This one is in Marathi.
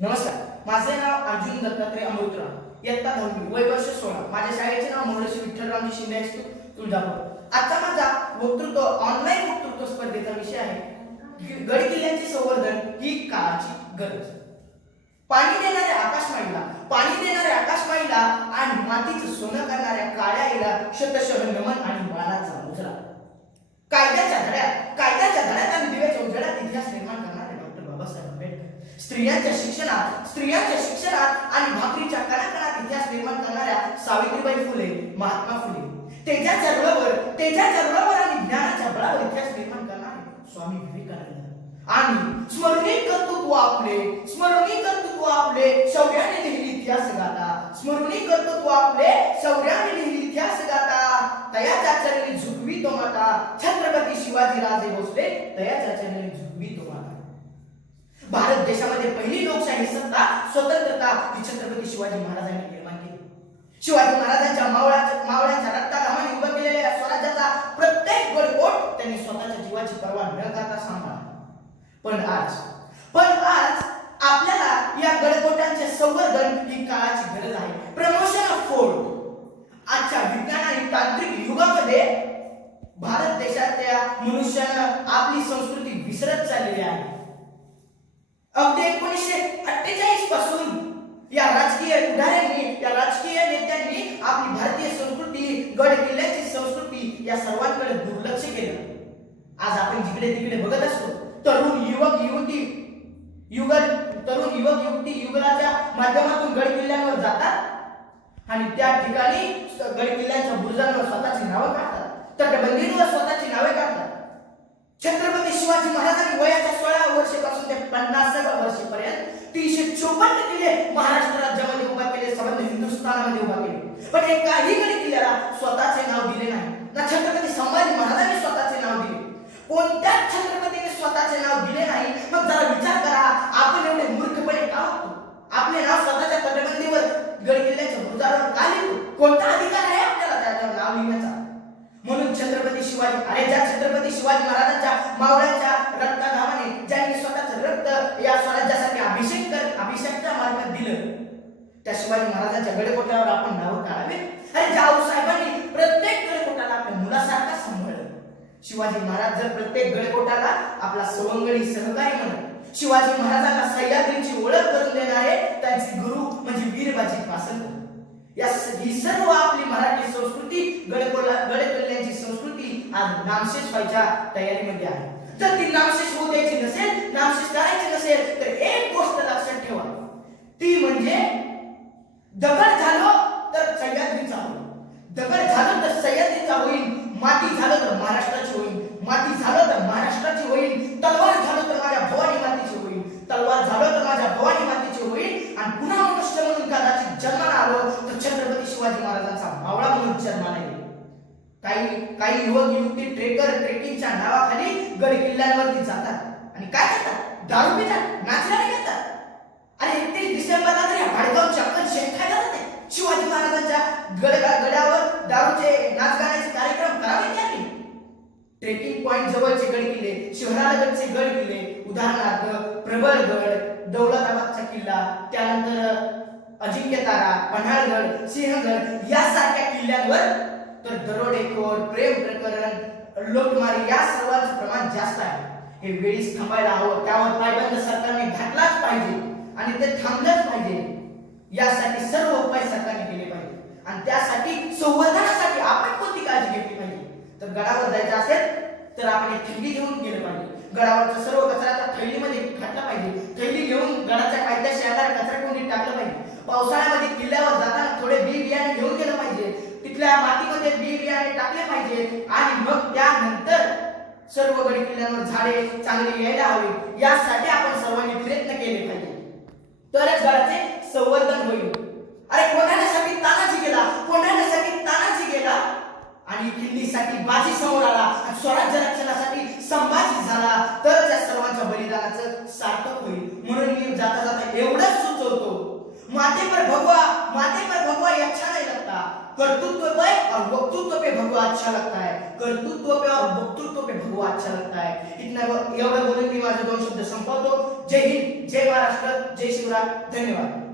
नमस्कार माझे नाव अर्जुन दत्तात्रय अमृतराव इयत्ता दहावी वय वर्ष सोळा. माझ्या शाळेचे नाव महर्षी विठ्ठलरामजी शिंदे हायस्कूल तुळजापूर. आता माझा वक्तृत्व ऑनलाईन वक्तृत्व स्पर्धेचा विषय आहे. गड किल्ल्यांचे संवर्धन ही काळाची गरज. पाणी देणाऱ्या आकाशमाईला पाणी देणाऱ्या आकाशमाईला आणि मातीचं सोनं करणाऱ्या काळ्या आईला शतशः नमन आणि बाळाचा मुजरा. कायद्याच्या धड्यात कायद्याच्या धड्यात आणि दिव्याच्या उजळ्यात इतिहास निर्माण स्त्रियांच्या शिक्षणात स्त्रियांच्या शिक्षणात आणि भाकरीच्या कणाकणात इतिहास निर्माण करणाऱ्या सावित्रीबाई फुले महात्मा फुले. तेजाच्या रुळावर तेजाच्या रुळावर आणि ज्ञानाच्या बळावर इतिहास निर्माण करणारे स्वामी विवेकानंद. आणि स्मरणीय कर्तृत्व आपले स्मरणीय कर्तृत्व आपले शौर्याने लिहिली इतिहास गाता स्मरणीय कर्तृत्व आपले शौर्याने लिहिली इतिहास गाता तयाच्या चरणी झुकवी तो माता. छत्रपती शिवाजी राजे भोसले तयाच्या चरणी झुकवी तो भारत देशामध्ये पहिली लोकशाही सत्ता स्वतंत्रता ही छत्रपती शिवाजी महाराजांनी निर्माण केली. शिवाजी महाराजांच्या मावळ्याच्या मावळ्यांच्या रक्ताघामाने उभं केलेल्या या स्वराज्याचा प्रत्येक गडकोट त्यांनी स्वतःच्या जीवाची पर्वा न करता सांभाळला. पण आज पण आज आपल्याला या गडकोटांचे संवर्धन ही काळाची गरज आहे. प्रमोशन ऑफ फोर्ट आजच्या विज्ञान आणि तांत्रिक युगामध्ये भारत देशातल्या मनुष्यानं आपली संस्कृती विसरत चाललेली आहे. अगदी एकोणीसशे अठ्ठेचाळीसपासून या राजकीय पुढाऱ्यांनी या राजकीय नेत्यांनी आपली भारतीय संस्कृती गड किल्ल्याची संस्कृती या सर्वांकडे दुर्लक्ष केलं. आज आपण जिकडे तिकडे बघत असतो तरुण युवक युवती युगल तरुण युवक युवती युगलाच्या माध्यमातून गड किल्ल्यांवर जातात आणि त्या ठिकाणी गड किल्ल्यांच्या बुरुजांवर स्वतःची नावं काढतात. तटबंदींवर स्वतःची नावे काढतात. छत्रपती शिवाजी महाराजांनी वयाच्या सोळा वर्षापासून ते पन्नासाव्या वर्षीपर्यंत तीनशे चोपन्न किल्ले महाराष्ट्र राज्यामध्ये उभा केले संबंध हिंदुस्थानामध्ये उभा केले. पण एकाही गड किल्ल्याला स्वतःचे नाव दिले नाही. ना छत्रपती संभाजी महाराजांनी स्वतःचे नाव दिले. कोणत्याच छत्रपतीने स्वतःचे नाव दिले नाही. मग जरा विचार करा आपण एवढे मूर्खपणे का होतो? आपले नाव स्वतःच्या तटबंदीवर गड किल्ल्याच्या बुरुजावर का लिहितो? छत्रपती शिवाजी अरे ज्या छत्रपती शिवाजी महाराजांच्या मावळ्यांच्या रक्ताघामाने ज्यांनी स्वतःच रक्त या स्वराज्यासाठी अभिषेक कर अभिषेकच्या मार्गात दिलं त्या शिवाजी महाराजांच्या गडकोट्यावर आपण नावं काढावे अरे जाऊ साहेबांनी प्रत्येक गडकोटाला आपल्या मुलासारखा सांभाळलं शिवाजी महाराज जर प्रत्येक गडकोटाला आपला सवंगडी सहकारी म्हणत शिवाजी महाराजांना सह्याद्रीची ओळख करून देणारे त्यांचे गुरु म्हणजे वीरबाजी पासलकर या ही सर्व आपली मराठी संस्कृती गडकोला गडकिल्ल्यांची संस्कृती आज नामशेष व्हायच्या तयारीमध्ये आहे. जर ती नामशेष होऊ द्यायची नसेल नामशेष करायची नसेल तर एक गोष्ट लक्षात ठेवा. ती म्हणजे दगड झालो तर सह्याद्रीचा होईल. दगड झालं तर सह्याद्रीचा होईल माती झालं तर महाराष्ट्राची होईल माती झालं तर महाराष्ट्राची होईल तलवार झालो तर माझ्या भवानी मातीची होईल तलवार झालो तर माझ्या भवानी मातीची होईल आणि पुन्हा मनुष्य म्हणून कदाचित जन्माला आलो शिवाजी महाराजांचा मावळा म्हणून जन्माला काही काही युवक युवती ट्रेकर ट्रेकिंगच्या नावाखाली गड किल्ल्यांवरती जातात. आणि काय करतात? दारू पितात नाचगाणे करतात आणि एकतीस डिसेंबरला तर या भाडगाव चक्कर शेत खायला जाते. शिवाजी महाराजांच्या गड गडावर दारूचे नाचगाण्याचे कार्यक्रम करावे की ट्रेकिंग पॉइंट जवळचे गड किल्ले शहरालगतचे गड किल्ले उदाहरणार्थ प्रबळगड दौलताबादचा किल्ला त्यानंतर पन्हाळगड सिंहगड यासारख्या किल्ल्यांवर तर दरोडेखोर प्रेम प्रकरण लोटमारी या सर्वांचं प्रमाण जास्त आहे. हे वेळीच थांबायला हवं. त्यावर पायबंद सरकारने घातलाच पाहिजे आणि ते थांबलंच पाहिजे. यासाठी सर्व उपाय सरकारने केले पाहिजे. आणि त्यासाठी संवर्धनासाठी आपण कोणती काळजी घेतली पाहिजे? तर गडावर जायचं असेल तर आपण एक थैली घेऊन गेलं पाहिजे. गडावरचा सर्व कचरा त्या थैलीमध्ये घातला पाहिजे. थैली घेऊन गडाच्या कायद्याशी आधार कचरा कोणी टाकलं पाहिजे. पावसाळ्यात टाकले पाहिजेत. आणि मग त्यानंतर सर्व गडी किल्ल्यांवर झाडे चांगली यायला हवी. यासाठी आपण सर्वांनी प्रयत्न केले पाहिजे. तरच गडाचे संवर्धन होईल. अरे कोणासाठी तानाजी गेला? कोणासाठी तानाजी गेला? आणि किल्लीसाठी बाजी समोर आला आणि स्वराज्य रक्षणासाठी संभाजी झाला. तर त्या सर्वांच्या बलिदानाचं सार्थक होईल. म्हणून मी जाता जाता एवढंच सुचवतो. मातेपर भगवा मातेपर भगवा या छान लगता कर्तृत्व पे और वक्तृत्व पे भगवा अच्छा लगता है. कर्तृत्व पे और वक्तृत्व पे भगवा अच्छा लगता है. इतना इथनं एवढं बोलून मी माझे दोन शब्द संपवतो. जय हिंद जय महाराष्ट्र जय शिवराय. धन्यवाद.